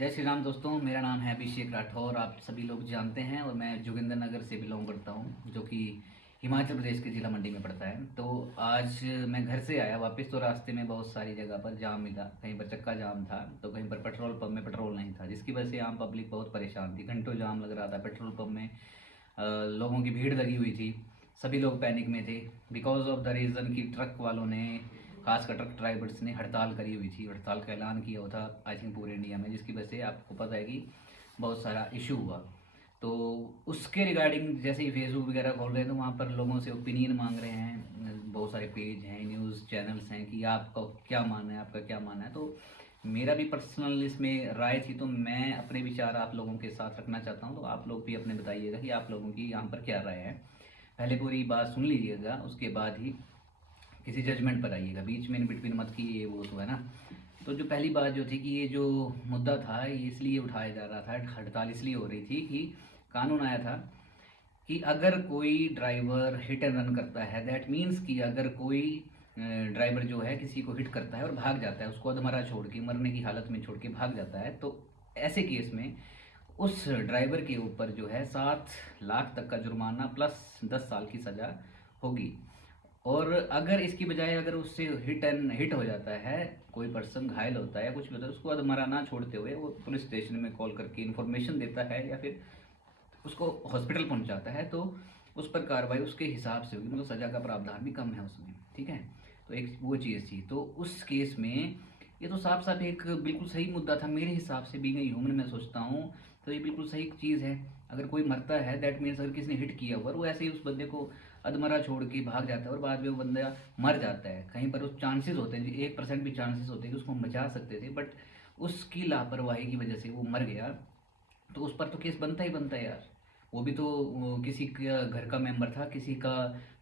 जय श्री राम दोस्तों, मेरा नाम है अभिषेक राठौर। आप सभी लोग जानते हैं और मैं जोगिंदर नगर से बिलोंग करता हूं, जो कि हिमाचल प्रदेश के ज़िला मंडी में पड़ता है। तो आज मैं घर से आया वापस, तो रास्ते में बहुत सारी जगह पर जाम मिला। कहीं पर चक्का जाम था, तो कहीं पर पेट्रोल पंप में पेट्रोल नहीं था, जिसकी वजह से आम पब्लिक बहुत परेशान थी। घंटों जाम लग रहा था पेट्रोल पंप में। लोगों की भीड़ लगी हुई थी, सभी लोग पैनिक में थे बिकॉज ऑफ द रीज़न कि ट्रक वालों ने, खासकर ट्रक ड्राइवर्स ने हड़ताल करी हुई थी। हड़ताल का ऐलान किया हुआ था आई थिंक पूरे इंडिया में, जिसकी वजह से आपको पता है कि बहुत सारा इशू हुआ। तो उसके रिगार्डिंग जैसे ही फेसबुक वगैरह खोल रहे हैं, तो वहाँ पर लोगों से ओपिनियन मांग रहे हैं। बहुत सारे पेज हैं, न्यूज़ चैनल्स हैं कि आपका क्या मानना है, आपका क्या मानना है। तो मेरा भी पर्सनल इसमें राय थी, तो मैं अपने विचार आप लोगों के साथ रखना चाहता हूँ। तो आप लोग भी अपने बताइएगा कि आप लोगों की यहाँ पर क्या राय है। पहले पूरी बात सुन लीजिएगा, उसके बाद ही किसी जजमेंट पर आइएगा। बीच में इन बिटवीन मत की ये वो तो है ना। तो जो पहली बात जो थी कि ये जो मुद्दा था, ये इसलिए उठाया जा रहा था, हड़ताल इसलिए हो रही थी कि कानून आया था कि अगर कोई ड्राइवर हिट एंड रन करता है, दैट मीन्स कि अगर कोई ड्राइवर जो है किसी को हिट करता है और भाग जाता है, उसको अधमरा छोड़ के, मरने की हालत में छोड़ के भाग जाता है, तो ऐसे केस में उस ड्राइवर के ऊपर जो है 7 लाख तक का जुर्माना प्लस 10 साल की सज़ा होगी। और अगर इसकी बजाय अगर उससे हिट हो जाता है, कोई पर्सन घायल होता है, कुछ भी होता है, उसको अधमरा ना छोड़ते हुए वो पुलिस स्टेशन में कॉल करके इन्फॉर्मेशन देता है या फिर उसको हॉस्पिटल पहुंचाता है, तो उस पर कार्रवाई उसके हिसाब से होगी। मतलब सज़ा का प्रावधान भी कम है उसमें, ठीक है। तो एक वो चीज़ थी। तो उस केस में ये तो साफ साफ एक बिल्कुल सही मुद्दा था मेरे हिसाब से। बीइंग ए ह्यूमन मैं सोचता हूँ तो ये बिल्कुल सही चीज़ है। अगर कोई मरता है, दैट मीन्स अगर किसी ने हिट किया हुआ, वो ऐसे ही उस बंदे को अधमरा छोड़ के भाग जाता है और बाद में वो बंदा मर जाता है। कहीं पर उस चांसेस होते हैं, 1% भी चांसेस होते हैं कि उसको बचा सकते थे, बट उसकी लापरवाही की वजह से वो मर गया। तो उस पर तो केस बनता ही बनता है यार। वो भी तो किसी का घर का मेंबर था, किसी का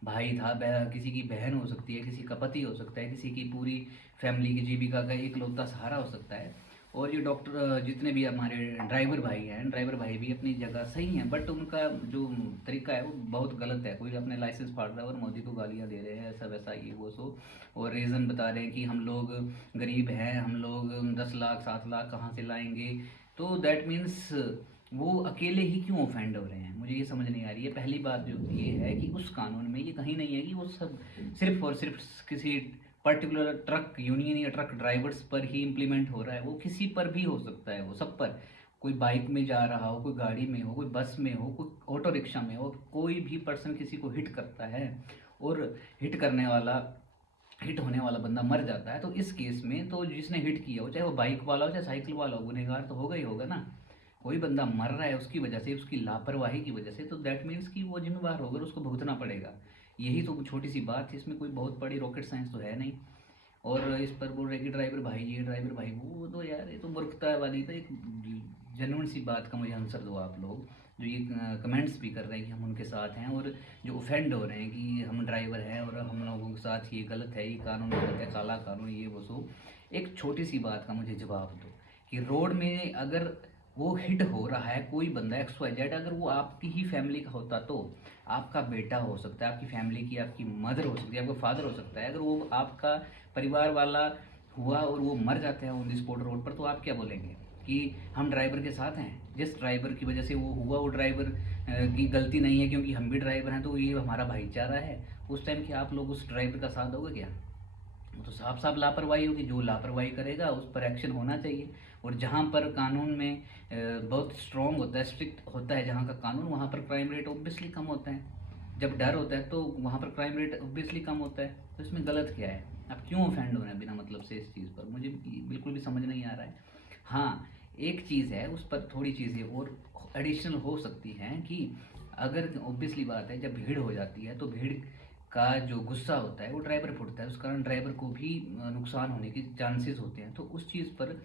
भाई था, किसी की बहन हो सकती है, किसी का पति हो सकता है, किसी की पूरी फैमिली की जीविका का इकलौता सहारा हो सकता है। और ये डॉक्टर जितने भी हमारे ड्राइवर भाई हैं, ड्राइवर भाई भी अपनी जगह सही हैं, बट उनका जो तरीका है वो बहुत गलत है। कोई अपने लाइसेंस फाड़ रहा है और मोदी को गालियाँ दे रहे हैं, ऐसा वैसा ये वो सो, और रीज़न बता रहे हैं कि हम लोग गरीब हैं, हम लोग 10 लाख 7 लाख कहाँ से लाएंगे। तो दैट मीन्स वो अकेले ही क्यों ऑफेंड हो रहे हैं, मुझे ये समझ नहीं आ रही है। पहली बात जो ये है कि उस कानून में ये कहीं नहीं है कि वो सब सिर्फ और सिर्फ किसी पर्टिकुलर ट्रक यूनियन या ट्रक ड्राइवर्स पर ही इम्प्लीमेंट हो रहा है। वो किसी पर भी हो सकता है, वो सब पर। कोई बाइक में जा रहा हो, कोई गाड़ी में हो, कोई बस में हो, कोई ऑटो रिक्शा में हो, कोई भी पर्सन किसी को हिट करता है और हिट होने वाला बंदा मर जाता है, तो इस केस में तो जिसने हिट किया हो, चाहे वो बाइक वाला हो चाहे साइकिल वाला हो, गुनहगार तो होगा ही होगा ना। कोई बंदा मर रहा है उसकी वजह से, उसकी लापरवाही की वजह से, तो दैट मीन्स कि वो जिम्मेवार होगा, उसको भुगतना पड़ेगा। यही तो छोटी सी बात है, इसमें कोई बहुत बड़ी रॉकेट साइंस तो है नहीं। और इस पर बोल रहे कि ड्राइवर भाई ये ड्राइवर भाई वो, तो यार ये तो मूर्खता वाली। तो एक जेन्युइन सी बात का मुझे आंसर दो आप लोग, जो ये कमेंट्स भी कर रहे हैं कि हम उनके साथ हैं, और जो ऑफेंड हो रहे हैं कि हम ड्राइवर हैं और हम लोगों के साथ ये गलत है, ये कानून गलत है, काला कानून, ये वो सो। एक छोटी सी बात का मुझे जवाब दो कि रोड में अगर वो हिट हो रहा है कोई बंदा एक्स वाई जेड, अगर वो आपकी ही फैमिली का होता, तो आपका बेटा हो सकता है, आपकी फैमिली की, आपकी मदर हो सकती है, आपका फादर हो सकता है, अगर वो आपका परिवार वाला हुआ और वो मर जाते हैं ऑन द स्पॉट रोड पर, तो आप क्या बोलेंगे कि हम ड्राइवर के साथ हैं? जिस ड्राइवर की वजह से वो हुआ, वो ड्राइवर की गलती नहीं है, क्योंकि हम भी ड्राइवर हैं तो ये हमारा भाईचारा है। उस टाइम क्या आप लोग उस ड्राइवर का साथ दोगे क्या? वो तो साफ साफ लापरवाही होगी। जो लापरवाही करेगा उस पर एक्शन होना चाहिए। और जहाँ पर कानून में बहुत स्ट्रॉन्ग होता है, स्ट्रिक्ट होता है जहाँ का कानून, वहाँ पर क्राइम रेट ऑब्वियसली कम होता है। जब डर होता है तो वहाँ पर क्राइम रेट ऑब्वियसली कम होता है। तो इसमें गलत क्या है? आप क्यों ऑफेंड हो रहे हैं बिना मतलब से इस चीज़ पर? मुझे बिल्कुल भी समझ नहीं आ रहा है। हाँ, एक चीज़ है, उस पर थोड़ी चीज़ें और एडिशनल हो सकती हैं कि अगर ऑब्वियसली बात है, जब भीड़ हो जाती है तो भीड़ का जो गुस्सा होता है वो ड्राइवर फुटता है, उस कारण ड्राइवर को भी नुकसान होने के चांसेस होते हैं। तो उस चीज़ पर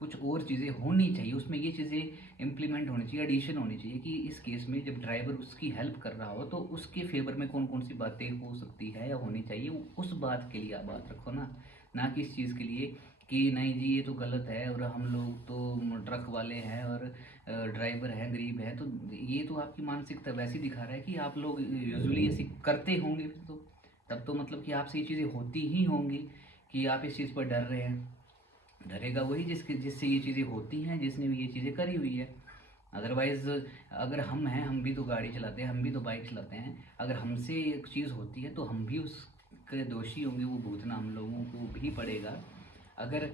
कुछ और चीज़ें होनी चाहिए, उसमें ये चीज़ें इम्प्लीमेंट होनी चाहिए, एडिशन होनी चाहिए कि इस केस में जब ड्राइवर उसकी हेल्प कर रहा हो तो उसके फेवर में कौन कौन सी बातें हो सकती है या होनी चाहिए, उस बात के लिए आप बात रखो ना। ना कि इस चीज़ के लिए कि नहीं जी ये तो गलत है और हम लोग तो ट्रक वाले हैं और ड्राइवर हैं, गरीब हैं। तो ये तो आपकी मानसिकता वैसी दिखा रहा है कि आप लोग यूजुअली ऐसी करते होंगे फिर तो। तब तो मतलब कि आपसे ये चीज़ें होती ही होंगी कि आप इस चीज़ पर डर रहे हैं। डरेगा वही जिससे ये चीज़ें होती हैं, जिसने भी ये चीज़ें करी हुई है। अदरवाइज़ अगर हम हैं, हम भी तो गाड़ी चलाते हैं, हम भी तो बाइक चलाते हैं, अगर हमसे एक चीज़ होती है तो हम भी उसके दोषी होंगे, वो भुगतना हम लोगों को भी पड़ेगा। अगर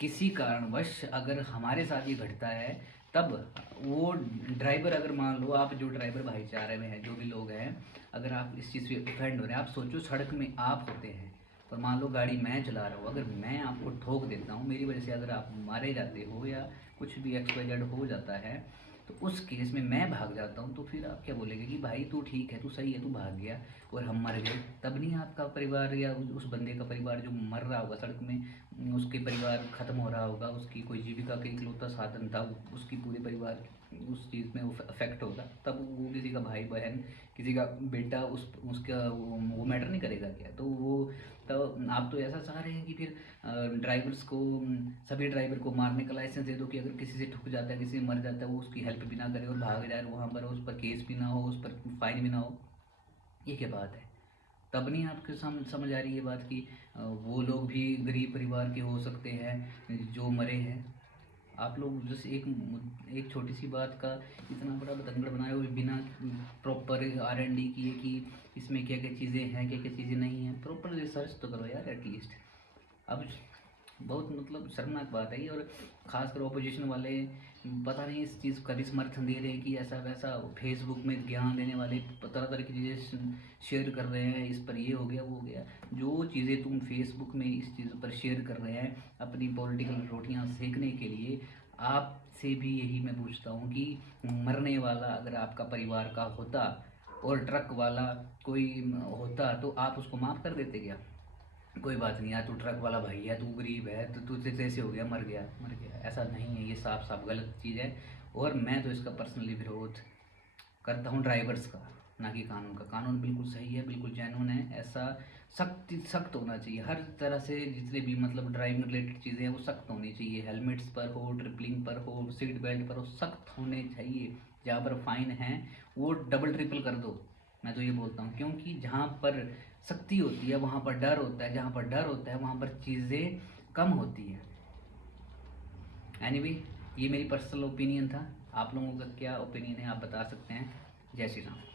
किसी कारणवश अगर हमारे साथ ये घटता है, तब वो ड्राइवर, अगर मान लो आप जो ड्राइवर भाईचारे में हैं, जो भी लोग हैं, अगर आप इस चीज़ से ऑफेंड हो रहे हैं, आप सोचो सड़क में आप होते हैं और मान लो गाड़ी मैं चला रहा हूँ, अगर मैं आपको ठोक देता हूँ, मेरी वजह से अगर आप मारे जाते हो या कुछ भी XYZ हो जाता है, तो उस केस में मैं भाग जाता हूँ, तो फिर आप क्या बोलेंगे कि भाई तू ठीक है, तू सही है, तू भाग गया और हम मर गए। तब नहीं आपका परिवार या उस बंदे का परिवार जो मर रहा होगा सड़क में, उसके परिवार ख़त्म हो रहा होगा, उसकी कोई जीविका का इकलौता साधन था, उसकी पूरे परिवार उस चीज़ में अफेक्ट होगा। तब वो किसी का भाई बहन, किसी का बेटा, उसका वो मैटर नहीं करेगा क्या? तो आप तो ऐसा चाह रहे हैं कि फिर ड्राइवर्स को, सभी ड्राइवर को मारने का लाइसेंस दे दो कि अगर किसी से ठुक जाता है, किसी से मर जाता है, वो उसकी हेल्प भी ना करे और भाग जाए वहाँ पर, उस पर केस भी ना हो, उस पर फाइन भी ना हो। ये क्या बात है? तब नहीं आपके समझ आ रही है बात कि वो लोग भी गरीब परिवार के हो सकते हैं जो मरे हैं। आप लोग जैसे एक छोटी सी बात का इतना बड़ा बतंगड़ बनाए हुए बिना प्रॉपर R&D किए कि इसमें क्या क्या चीज़ें हैं, क्या क्या चीज़ें नहीं हैं। प्रॉपर रिसर्च तो करो यार एटलीस्ट। अब बहुत मतलब शर्मनाक बात है ये, और ख़ासकर ओपोजिशन वाले पता नहीं इस चीज़ का भी समर्थन दे रहे हैं कि ऐसा वैसा, फेसबुक में ज्ञान देने वाले तरह तरह की चीज़ें शेयर कर रहे हैं, इस पर ये हो गया वो हो गया। जो चीज़ें तुम फेसबुक में इस चीज़ पर शेयर कर रहे हैं अपनी पॉलिटिकल रोटियां सेकने के लिए, आपसे भी यही मैं पूछता हूँ कि मरने वाला अगर आपका परिवार का होता और ट्रक वाला कोई होता, तो आप उसको माफ़ कर देते क्या? कोई बात नहीं यार, तू ट्रक वाला भाई है, तू गरीब है, तो तू जैसे हो गया, मर गया मर गया, ऐसा नहीं है। ये साफ साफ गलत चीज़ है और मैं तो इसका पर्सनली विरोध करता हूँ ड्राइवर्स का, ना कि कानून का। कानून बिल्कुल सही है, बिल्कुल जेन्युइन है, ऐसा सख्त होना चाहिए हर तरह से। जितने भी मतलब ड्राइविंग रिलेटेड चीज़ें हैं वो सख्त होनी चाहिए, हेलमेट्स पर हो, ट्रिपलिंग पर हो, सीट बेल्ट पर हो, सख्त होने चाहिए। जहाँ पर फाइन है वो डबल ट्रिपल कर दो, मैं तो ये बोलता हूँ। क्योंकि जहाँ पर सख्ती होती है वहाँ पर डर होता है, जहाँ पर डर होता है वहाँ पर चीज़ें कम होती हैं। एनीवे, ये मेरी पर्सनल ओपिनियन था। आप लोगों का क्या ओपिनियन है आप बता सकते हैं। जय श्री राम।